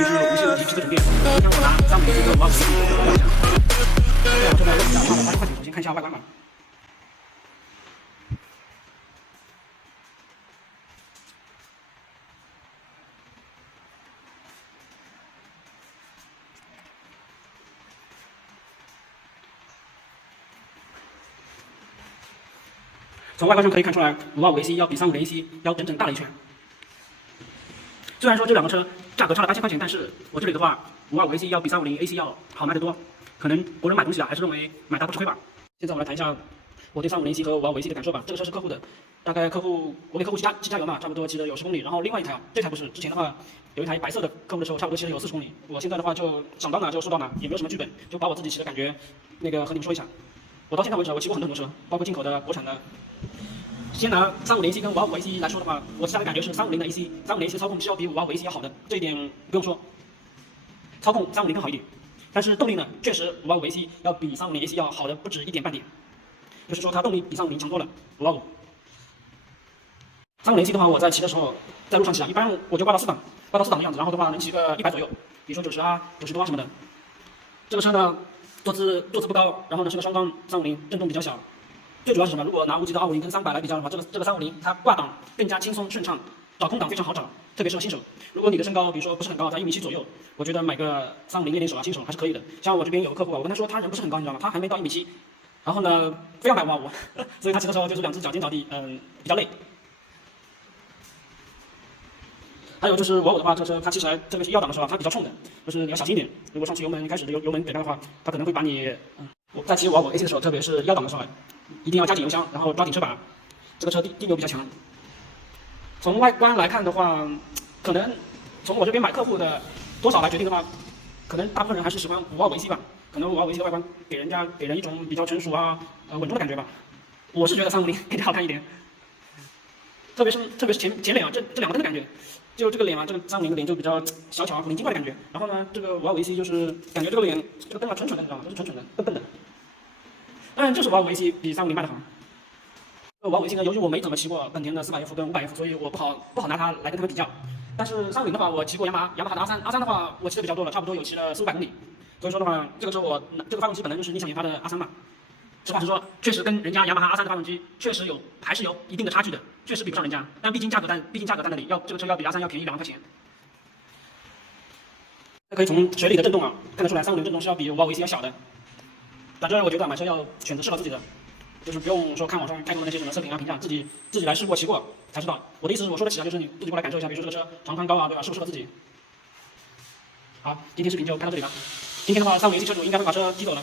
就是一些提车准备。今天我拿350跟525去调一下。这辆车的价差了30块钱，我先看一下外观吧。从外观上可以看出来，525 AC 要比350 AC 要整整大了一圈。虽然说这两个车价格差了8000块钱，但是我这里的话，525 AC 要比350 AC 要好卖得多。可能国人买东西啊，还是认为买大不吃亏吧。现在我来谈一下我对350 AC 和525 AC 的感受吧。这个车是客户的，大概我给客户去加油嘛，差不多骑了有10公里。然后另外一台这台不是，之前的话有一台白色的，客户的时候差不多骑了有40公里。我现在的话就想到哪就说到哪，也没有什么剧本，就把我自己骑的感觉和你们说一下。我到现在为止，我骑过很多车，包括进口的、国产的。先拿350 AC 跟525 AC 来说的话，我骑下来感觉是350的 AC，350 AC 的操控是要比525 AC 要好的，这一点不用说。操控350更好一点，但是动力呢，确实525 AC 要比350 AC 要好的不止一点半点，就是说它动力比350强多了。525 350 AC 的话，我在骑的时候，在路上骑啊，一般我就挂到4档的样子，然后的话能骑个100左右，比如说90啊、90多啊什么的。这个车的坐姿不高，然后呢是个双缸350，震动比较小。最主要是什么？如果拿无极的250跟300来比较的话，这个350它挂档更加轻松顺畅，找空档非常好找，特别适合新手。如果你的身高比如说不是很高，在1.7米左右，我觉得买个350练练手啊，新手还是可以的。像我这边有个客户啊，我跟他说他人不是很高，你知道吗？他还没到1.7米，然后呢非要买525，所以他骑的时候就是2只脚尖着地，比较累。还有就是525的话，这个车它骑起来，特别是要档的时候，它比较冲的，就是你要小心一点。如果上去油门开始的油门给它的话，它可能会把你，我在骑525 AC 的时候，特别是要档的时候，一定要加紧油箱，然后抓紧车把。这个车地流比较强。从外观来看的话，可能从我这边买客户的多少来决定的话，可能大部分人还是喜欢525 AC 吧。可能525 AC 的外观给人一种比较成熟啊、稳重的感觉吧。我是觉得350更加好看一点，特别是前脸啊，这两个灯的感觉。就这个脸啊，这个350的脸就比较小巧啊、古灵精怪的感觉。然后呢，这个525 AC 就是感觉这个脸这个灯啊蠢蠢的，你知道吗？就是蠢蠢的、笨笨的。当然，就是525 AC 比350卖的好。525 AC 呢，由于我没怎么骑过本田的400F 跟500F，所以我不好拿它来跟他们比较。但是350的话，我骑过雅马哈的 R3的话，我骑的比较多了，差不多有骑了400-500公里。所以说的话，这个车这个发动机本来就是理想研发的 R3嘛。实话实说，确实跟人家雅马哈 R3的发动机还是有一定的差距的，确实比不上人家。但毕竟价格在那里，这个车要比 R3 要便宜2万块钱。可以从水里的震动啊看得出来，350震动是要比525 AC 要小的。反正我觉得买车要选择适合自己的，就是不用说看网上太多的那些什么测评啊评价，自己来试过骑过才知道。我的意思是，我说的骑啊，就是你自己过来感受一下，比如说这个车长宽高啊，对吧？适不适合自己？好，今天视频就拍到这里了。今天的话，350 AC 车主应该会把车骑走了。